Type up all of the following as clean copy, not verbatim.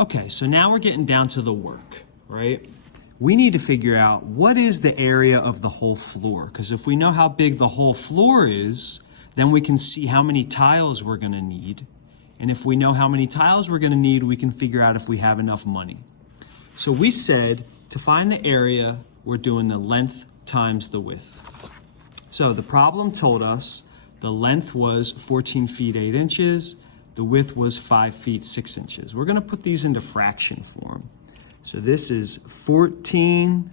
Okay, so now we're getting down to the work, right? We need to figure out what is the area of the whole floor, because if we know how big the whole floor is, then we can see how many tiles we're gonna need. And if we know how many tiles we're gonna need, we can figure out if we have enough money. So we said to find the area, we're doing the length times the width. So the problem told us the length was 14 feet 8 inches, the width was 5 feet 6 inches. We're gonna put these into fraction form. So this is 14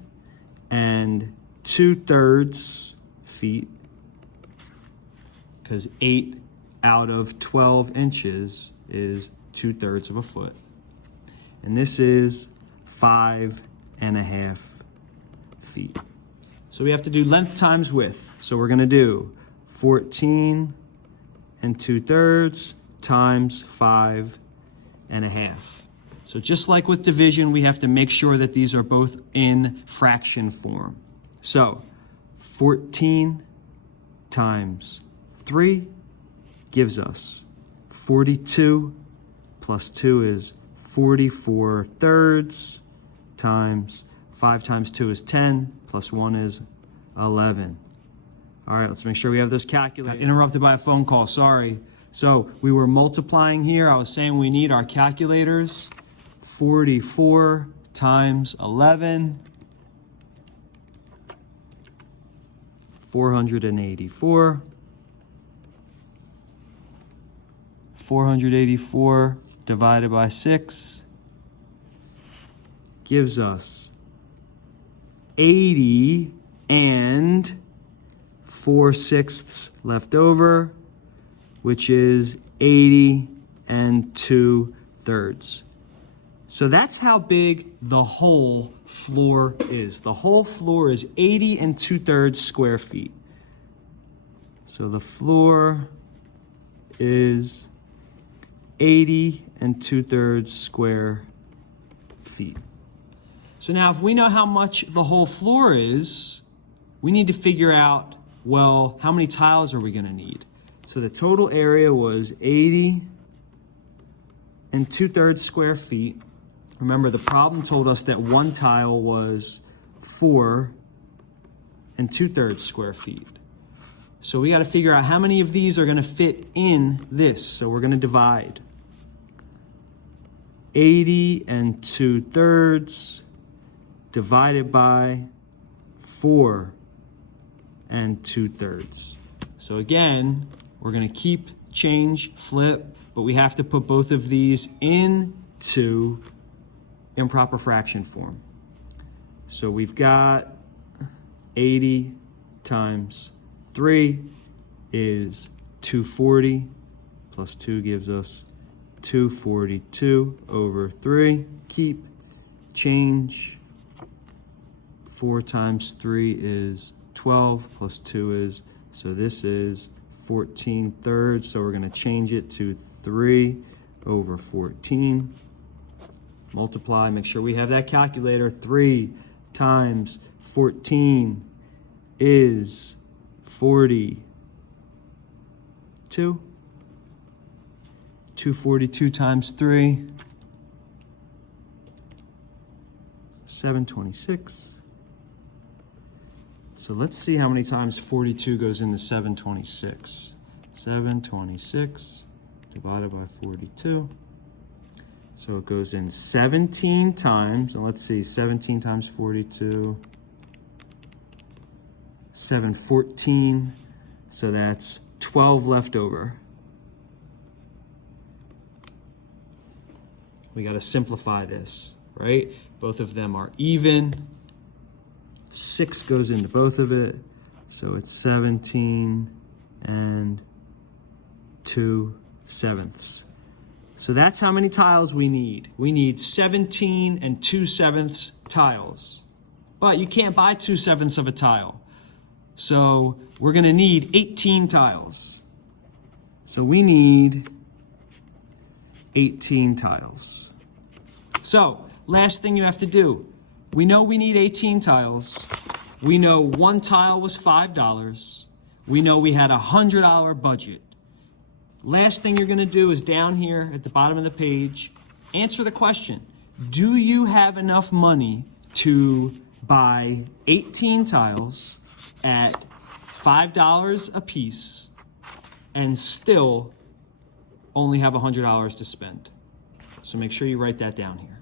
2/3 feet, because 8 out of 12 inches is 2/3 of a foot. And this is 5.5 feet. So we have to do length times width. So we're gonna do 14 2/3 times 5.5. So just like with division, we have to make sure that these are both in fraction form. So 14 times 3 gives us 42 plus 2 is 44/3 times 5 times 2 is 10 plus 1 is 11. All right, let's make sure we have those calculators. Got interrupted by a phone call, sorry. So we were multiplying here. I was saying we need our calculators. 44 times 11, 484. 484 divided by 6 gives us 80 and 4/6 left over, which is 80 2/3. So that's how big the whole floor is. The whole floor is 80 2/3 square feet. So the floor is 80 2/3 square feet. So now if we know how much the whole floor is, we need to figure out, well, how many tiles are we gonna need? So the total area was 80 2/3 square feet. Remember, the problem told us that one tile was 4 2/3 square feet. So we got to figure out how many of these are going to fit in this. So we're going to divide 80 2/3 divided by 4 2/3. So again, we're going to keep, change, flip, but we have to put both of these into improper fraction form. So we've got 80 times 3 is 240, plus 2 gives us 242 over 3. Keep, change. 4 times 3 is 12, plus 2 is, so this is 14/3, so we're going to change it to 3 over 14. Multiply, make sure we have that calculator. 3 times 14 is 42. 242 times 3, 726. So let's see how many times 42 goes into 726. 726 divided by 42. So it goes in 17 times, and let's see, 17 times 42, 714, so that's 12 left over. We got to simplify this, right? Both of them are even. 6 goes into both of it, so it's 17 2/7. So that's how many tiles we need. We need 17 2/7 tiles. But you can't buy 2/7 of a tile. So we're gonna need 18 tiles. So we need 18 tiles. So last thing you have to do, we know we need 18 tiles. We know one tile was $5. We know we had a $100 budget. Last thing you're gonna do is down here at the bottom of the page, answer the question. Do you have enough money to buy 18 tiles at $5 a piece and still only have $100 to spend? So make sure you write that down here.